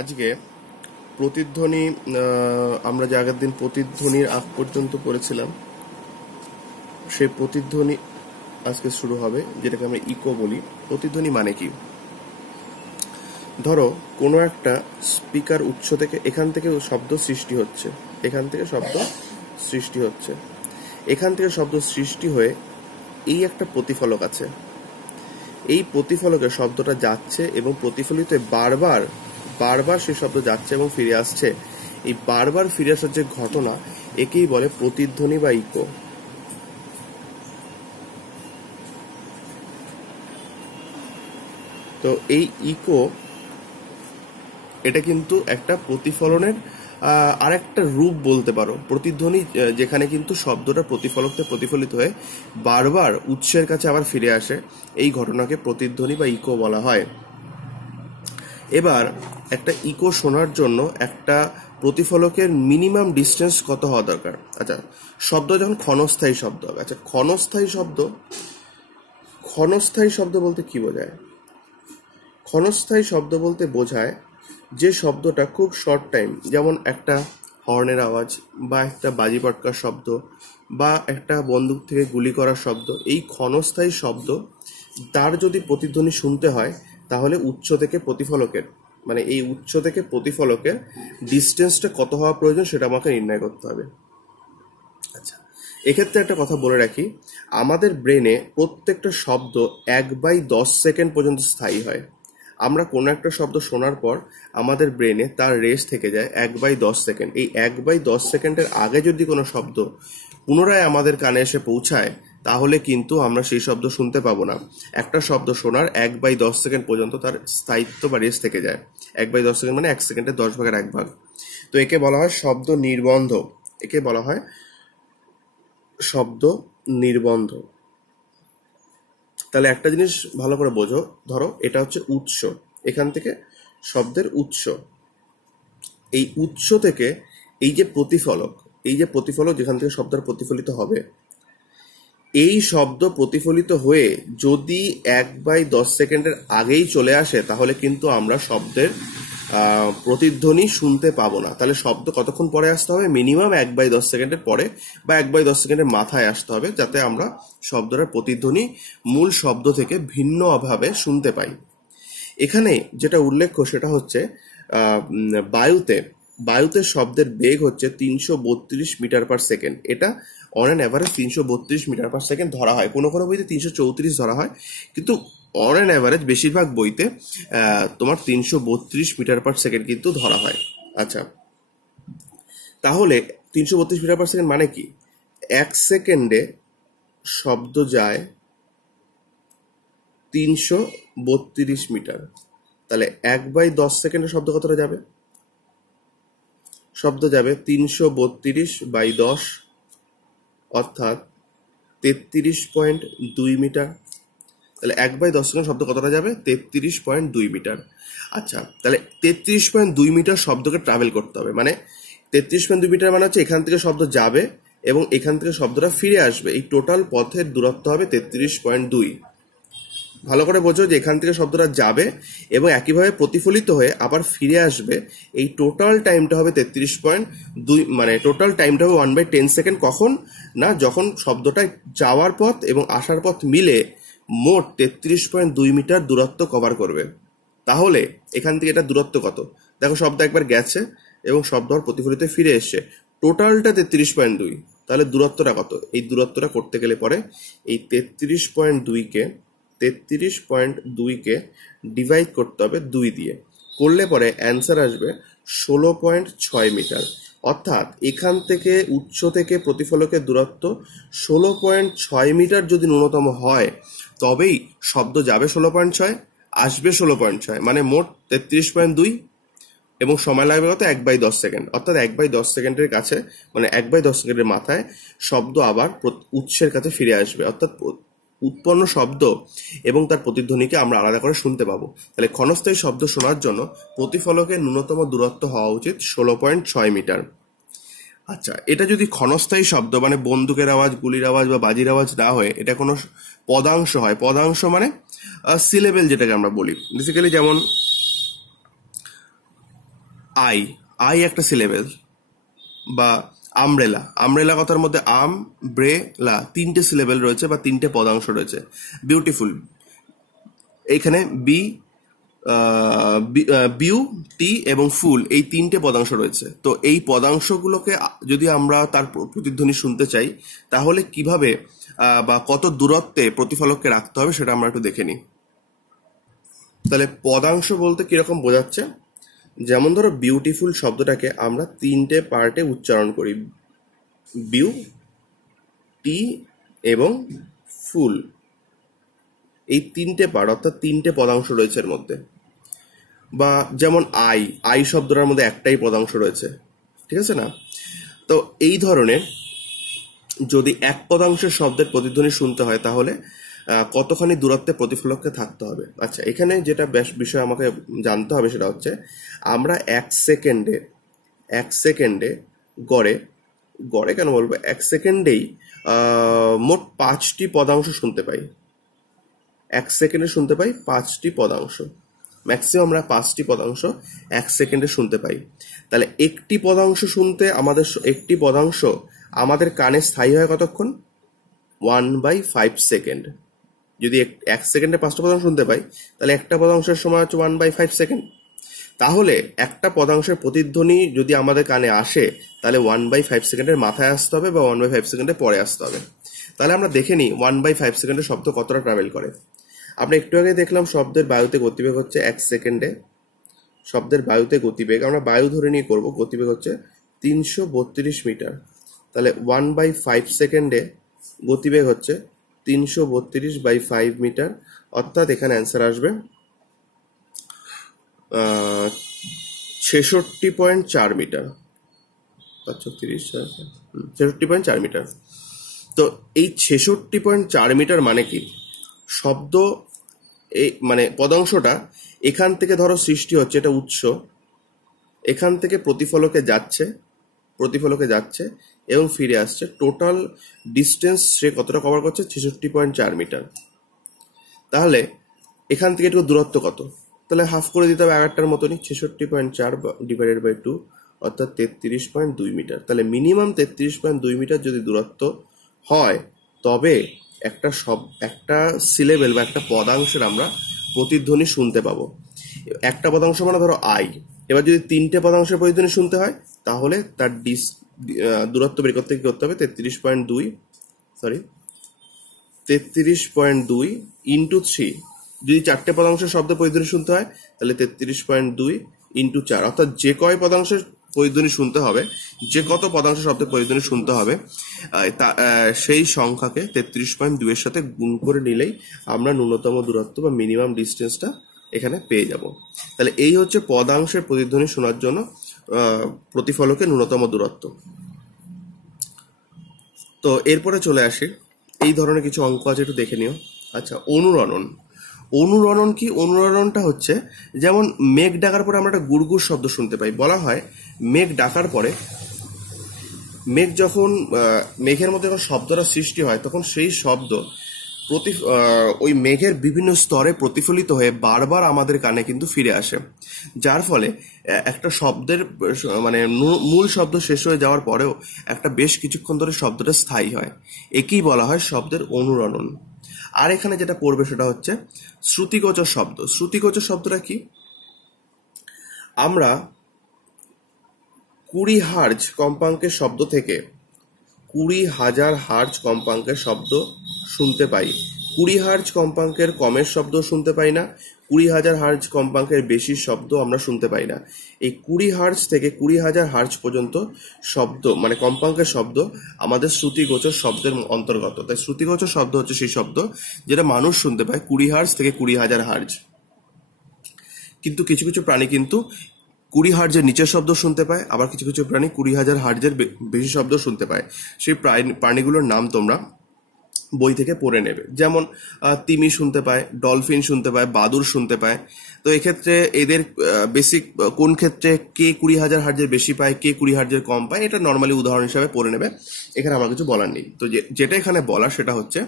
আজকে প্রতিধ্বনি আমরা যে আগের দিন প্রতিধ্বনির আগ পর্যন্ত পড়েছিলাম সেই প্রতিধ্বনি আজকে শুরু হবে, যেটাকে আমরা ইকো বলি। প্রতিধ্বনি মানে কি? ধরো কোনো একটা স্পিকার উৎস থেকে এখান থেকে শব্দ সৃষ্টি হচ্ছে, এখান থেকে শব্দ সৃষ্টি হচ্ছে, এখান থেকে শব্দ সৃষ্টি হয়ে এই একটা প্রতিফলক আছে, এই প্রতিফলকে শব্দটা যাচ্ছে এবং প্রতিফলিত বারবার বারবার সেই শব্দ যাচ্ছে এবং ফিরে আসছে। এই বারবার ফিরে আসার যে ঘটনা, একেই বলে প্রতিধ্বনি বা ইকো। তো এই ইকো এটা কিন্তু একটা প্রতিফলনের আর একটা রূপ বলতে পারো। প্রতিধ্বনি যেখানে কিন্তু শব্দটা প্রতিফলকতে প্রতিফলিত হয়ে বারবার উৎসের কাছে আবার ফিরে আসে, এই ঘটনাকে প্রতিধ্বনি বা ইকো বলা হয়। এবার একটা ইকো শোনার জন্য একটা প্রতিফলকের মিনিমাম ডিস্টেন্স কত হওয়া দরকার? আচ্ছা, শব্দ যখন ক্ষণস্থায়ী শব্দ হবে, আচ্ছা ক্ষণস্থায়ী শব্দ বলতে কি বোঝায়? ক্ষণস্থায়ী শব্দ বলতে বোঝায় যে শব্দটা খুব শর্ট টাইম, যেমন একটা হর্নের আওয়াজ বা একটা বাজি পটকার শব্দ বা একটা বন্দুক থেকে গুলি করার শব্দ, এই ক্ষণস্থায়ী শব্দ তার যদি প্রতিধ্বনি শুনতে হয় তাহলে উৎস থেকে প্রতিফলকের এই উৎস থেকে প্রতিফলকের ডিস্টেন্সটা কত হওয়া প্রয়োজন সেটা আমাকে নির্ণয় করতে হবে। আচ্ছা, এক্ষেত্রে একটা কথা বলে রাখি, আমাদের ব্রেনে প্রত্যেকটা শব্দ 1/10 সেকেন্ড পর্যন্ত স্থায়ী হয়। আমরা কোনো একটা শব্দ শোনার পর আমাদের ব্রেনে তার রেস থেকে যায় 1/10 সেকেন্ড। এই 1/10 সেকেন্ডের আগে যদি কোনো শব্দ পুনরায় আমাদের কানে এসে পৌঁছায় তাহলে কিন্তু আমরা সেই শব্দ শুনতে পাবো না। একটা শব্দ শোনার 1/10 সেকেন্ড পর্যন্ত তার স্থায়িত্ব বা রেস থেকে যায়। 1/10 সেকেন্ড মানে 1 সেকেন্ডের 10 ভাগের 1 ভাগ। তো একে বলা হয় শব্দ নির্বন্ধ, একে বলা হয় শব্দ নির্বন্ধ। তাহলে একটা জিনিস ভালো করে বোঝো, ধরো এটা হচ্ছে উৎস, এখান থেকে শব্দের উৎস, এই উৎস থেকে এই যে প্রতিফলক যেখান থেকে শব্দটা প্রতিফলিত হবে, এই শব্দ প্রতিফলিত হয়ে যদি 1/10 সেকেন্ডের আগেই চলে আসে তাহলে কিন্তু আমরা শব্দের প্রতিধ্বনি শুনতে পাবো না। তাহলে শব্দ কতক্ষণ পরে আসতে হবে? মিনিমাম 1/10 সেকেন্ডের পরে বা 1/10 সেকেন্ডের মাথায় আসতে হবে, যাতে আমরা শব্দটার প্রতিধ্বনি মূল শব্দ থেকে ভিন্ন ভাবে শুনতে পাই। এখানে যেটা উল্লেখ্য সেটা হচ্ছে বায়ুতে শব্দের বেগ হচ্ছে 332 মিটার পার সেকেন্ড। এটা on an average 332 metre per second ধরা হয়, কোনো কোনো বইতে 334 ধরা হয়, কিন্তু অন অ্যান অ্যাভারেজ বেশিরভাগ বইতে তোমার 332 মিটার পার সেকেন্ড কিন্তু ধরা হয়। আচ্ছা, তাহলে 332 মিটার পার সেকেন্ড মানে কি? 1 সেকেন্ডে শব্দ যায় 332 মিটার। তাহলে 1/10 সেকেন্ডে শব্দ কতটা যাবে? শব্দ যাবে 332/10, অর্থাৎ 33.2 মিটার। তাহলে 1/10 সেকেন্ড শব্দ কতটা যাবে? 33.2 মিটার। আচ্ছা, তাহলে 33.2 মিটার শব্দকে ট্রাভেল করতে হবে, মানে 33.2 মিটার মানে হচ্ছে এখান থেকে শব্দ যাবে এবং এখান থেকে শব্দটা ফিরে আসবে, এই টোটাল পথের দূরত্ব হবে 33.2। ভালো করে বোঝো যে এখান থেকে শব্দটা যাবে এবং একইভাবে প্রতিফলিত হয়ে আবার ফিরে আসবে, এই টোটাল টাইমটা হবে 33.2, মানে টোটাল টাইমটা হবে 1/10 সেকেন্ড। কখন না, যখন শব্দটা যাওয়ার পথ এবং আসার পথ মিলে মোট 33.2 মিটার দূরত্ব কভার করবে। তাহলে এখান থেকে এটা দূরত্ব কত? দেখো, শব্দ একবার গেছে এবং শব্দ আর প্রতিফলিত ফিরে এসছে, টোটালটা 33.2। তাহলে দূরত্বটা কত? এই দূরত্বটা করতে গেলে পরে এই 33.2কে ডিভাইড করতে হবে 2 দিয়ে, করলে পরে অ্যান্সার আসবে 16.6 মিটার। অর্থাৎ এখান থেকে উৎস থেকে প্রতিফলকের দূরত্ব 16.6 মিটার যদি ন্যূনতম হয় তবেই শব্দ যাবে 16.6, আসবে 16.6, মানে মোট 33.2 এবং সময় লাগবে কত? 1/10 সেকেন্ড। অর্থাৎ 1/10 সেকেন্ডের কাছে, মানে 1/10 সেকেন্ডের মাথায় শব্দ আবার উৎসের কাছে ফিরে আসবে, অর্থাৎ উৎপন্ন শব্দ এবং তার প্রতিধ্বনিকে আমরা আলাদা করে শুনতে পাবো। তাহলে ক্ষণস্থায়ী শব্দ শোনার জন্য প্রতিফলকের ন্যূনতম দূরত্ব হওয়া উচিত 16.6 মিটার। আচ্ছা, এটা যদি ক্ষণস্থায়ী শব্দ মানে বন্দুকের আওয়াজ, গুলির আওয়াজ বা বাজির আওয়াজ না হয়ে এটা কোনো পদাংশ হয়, পদাংশ মানে সিলেবেল যেটাকে আমরা বলি বেসিক্যালি, যেমন আই, আই একটা সিলেবেল, বা আমব্রেলা, আমব্রেলা কথার মধ্যে আম ব্রে লা তিনটে সিলেবেল রয়েছে বা তিনটে পদাংশ রয়েছে। বিউটিফুল, এইখানে বি বিউ টি এবং ফুল এই তিনটে পদাংশ রয়েছে। তো এই পদাংশগুলোকে যদি আমরা তার প্রতিধ্বনি শুনতে চাই তাহলে কিভাবে বা কত দূরত্বে প্রতিফলককে রাখতে হবে সেটা আমরা একটু দেখে নিই। তাহলে পদাংশ বলতে কিরকম বোঝাচ্ছে, যেমন ধরো বিউটিফুল শব্দটাকে আমরা তিনটে পার্টে উচ্চারণ করি, বিউ টি এবং ফুল, এই তিনটে পার্ট অর্থাৎ তিনটে পদাংশ রয়েছে এর মধ্যে। বা যেমন আই, আই শব্দটার মধ্যে একটাই পদাংশ রয়েছে, ঠিক আছে না? তো এই ধরনের যদি এক পদাংশের শব্দের প্রতিধ্বনি শুনতে হয় তাহলে কতখানি দূরত্বে প্রতিফলককে থাকতে হবে। আচ্ছা, এখানে যেটা বেশ বিষয় আমাকে জানতে হবে সেটা হচ্ছে আমরা এক সেকেন্ডে গড়ে গড়ে কেন বলবো, এক সেকেন্ডেই মোট 5টি পদাংশ শুনতে পাই। এক সেকেন্ডে শুনতে পাই 5টি পদাংশ, ম্যাক্সিমাম আমরা 5টি পদাংশ এক সেকেন্ডে শুনতে পাই। তাহলে একটি পদাংশ শুনতে একটি পদাংশ আমাদের কানে স্থায়ী হয় কতক্ষণ? 1/5 সেকেন্ড। যদি এক সেকেন্ডে 5টা পদাংশ শুনতে পাই তাহলে একটা পদাংশের সময় হচ্ছে 1/5 সেকেন্ড। তাহলে একটা পদাংশের প্রতিধ্বনি যদি আমাদের কানে আসে তাহলে 1/5 সেকেন্ডের মাথায় আসতে হবে বা 1/5 সেকেন্ডের পরে আসতে হবে। তাহলে আমরা দেখে নিই 1/5 সেকেন্ডের শব্দ কতটা ট্রাভেল করে। আমরা একটু আগে দেখলাম শব্দের বায়ুতে গতিবেগ হচ্ছে এক সেকেন্ডে, শব্দের বায়ুতে গতিবেগ আমরা বায়ু ধরে নিয়ে করব, গতিবেগ হচ্ছে 332 মিটার। তাহলে 1/5 সেকেন্ডে গতিবেগ হচ্ছে 332/5 মিটার, অর্থাৎ এখানে অ্যান্সার আসবে 66.4 মিটার। 66.4 মিটার। তো এই 66.4 মিটার মানে কি? শব্দ মানে পদাংশটা এখান থেকে ধরো সৃষ্টি হচ্ছে, এটা উৎস, এখান থেকে প্রতিফলকে যাচ্ছে এবং ফিরে আসছে। টোটাল ডিস্টেন্স সে কতটা কভার করছে? 66.4 মিটার। তাহলে এখান থেকে একটু দূরত্ব কত? তাহলে হাফ করে দিতে হবে 11টার মতনই, 66.4 ডিভাইডেড বাই 2 অর্থাৎ 33.2 মিটার। তাহলে মিনিমাম 33.2 মিটার যদি দূরত্ব হয় তবে একটা সিলেবেল বা একটা পদাংশের আমরা প্রতিধ্বনি শুনতে পাবো। একটা পদাংশ মানে ধরো আই, এবার যদি তিনটে পদাংশের প্রতিধ্বনি শুনতে হয় তাহলে তার দূরত্ব বের করতে কি করতে হবে? 33.2 ইন্টু 3। যদি চারটে পদাংশের শব্দ প্রতিধ্বনি শুনতে হয় তাহলে 33.2 ইন্টু 4, অর্থাৎ যে কয় পদাংশের প্রতিধ্বনি শুনতে হবে, যে কত পদাংশ শব্দের প্রতিধ্বনি শুনতে হবে সেই সংখ্যাকে 33.2 এর সাথে গুণ করে নিলেই আমরা ন্যূনতম দূরত্ব বা মিনিমাম ডিস্টেন্সটা এখানে পেয়ে যাব। তাহলে এই হচ্ছে পদাংশের প্রতিধ্বনি শোনার জন্য প্রতিফলকের ন্যূনতম দূরত্ব। তো এরপরে চলে আসি, এই ধরনের কিছু অঙ্ক আছে, একটু দেখে নিও। আচ্ছা, অনুরণন কি? অনুরণনটা হচ্ছে যেমন মেঘ ডাকার পরে আমরা একটা গুড়গুড় শব্দ শুনতে পাই। বলা হয় মেঘ ডাকার পরে, মেঘ যখন মেঘের মধ্যে যখন শব্দটা সৃষ্টি হয় তখন সেই শব্দ ওই মেঘের বিভিন্ন স্তরে প্রতিফলিত হয়ে বারবার আমাদের কানে কিন্তু ফিরে আসে, যার ফলে একটা শব্দের মানে মূল শব্দ শেষ হয়ে যাওয়ার পরেও একটা বেশ কিছুক্ষণ ধরে শব্দটা স্থায়ী হয়। একেই বলা হয় শব্দের অনুরণন। আর এখানে যেটা পড়বে সেটা হচ্ছে শ্রুতিগোচর শব্দ। শ্রুতিগোচর শব্দটা কি? আমরা 20 হার্জ কম্পাঙ্কের শব্দ থেকে 20,000 হার্জ কম্পাঙ্কের শব্দ শুনতে পাই। 20 হার্জ কম্পাঙ্কের কমের শব্দ শুনতে পাই না, 20,000 হার্জ কম্পাঙ্কের বেশি শব্দ আমরা শুনতে পাই না। এই 20 হার্জ থেকে 20,000 হার্জ পর্যন্ত শব্দ মানে কম্পাঙ্কের শব্দ আমাদের শ্রুতিগোচর শব্দের অন্তর্গত। তাই শ্রুতিগোচর শব্দ হচ্ছে সেই শব্দ যেটা মানুষ শুনতে পায় 20 হার্জ থেকে 20,000 হার্জ। কিন্তু কিছু কিছু প্রাণী কিন্তু 20 হার্জের নিচের শব্দ শুনতে পায়, আবার কিছু কিছু প্রাণী 20,000 হার্জের বেশি শব্দ শুনতে পায়। সেই প্রাণীগুলোর নাম তোমরা বই থেকে পড়ে নেবে। যেমন তিমি শুনতে পায়, ডলফিন শুনতে পায়, বাদুড় শুনতে পায়। তো এক্ষেত্রে এদের বেসিক কোন ক্ষেত্রে কে 20,000 হার্জের বেশি পায়, কে 20 হার্জের কম পায়, এটা নর্মালি উদাহরণ হিসাবে পড়ে নেবে, এখানে আমার কিছু বলার নেই। তো যেটা এখানে বলার সেটা হচ্ছে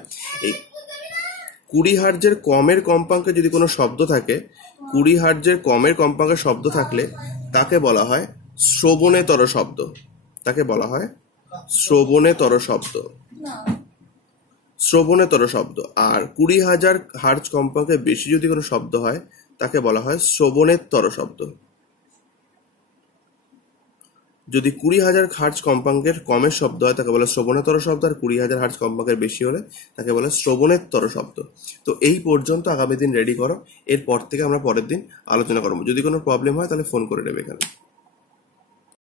20 হার্টজের কমের কম্পাঙ্কে যদি কোনো শব্দ থাকে, 20 হার্টজের কমের কম্পাঙ্কের শব্দ থাকলে তাকে বলা হয় শ্রবণেতর শব্দ। তাকে বলা হয় শ্রবণেতর শব্দ। শ্রবণেতর শব্দ। আর 20,000 হার্টজ কম্পাঙ্কের বেশি যদি কোনো শব্দ হয় তাকে বলা হয় শ্রবণেতর শব্দ। যদি 20,000 হার্টজ কম্পাঙ্কের কমের শব্দ হয় তাকে বলে শ্রবণেতর শব্দ, আর 20,000 হার্টজ কম্পাঙ্কের বেশি হলে তাকে বলে শ্রবণেতর শব্দ। তো এই পর্যন্ত আগামী দিন রেডি করো, এরপর থেকে আমরা পরের দিন আলোচনা করবো। যদি কোনো প্রবলেম হয় তাহলে ফোন করে নেবে এখানে।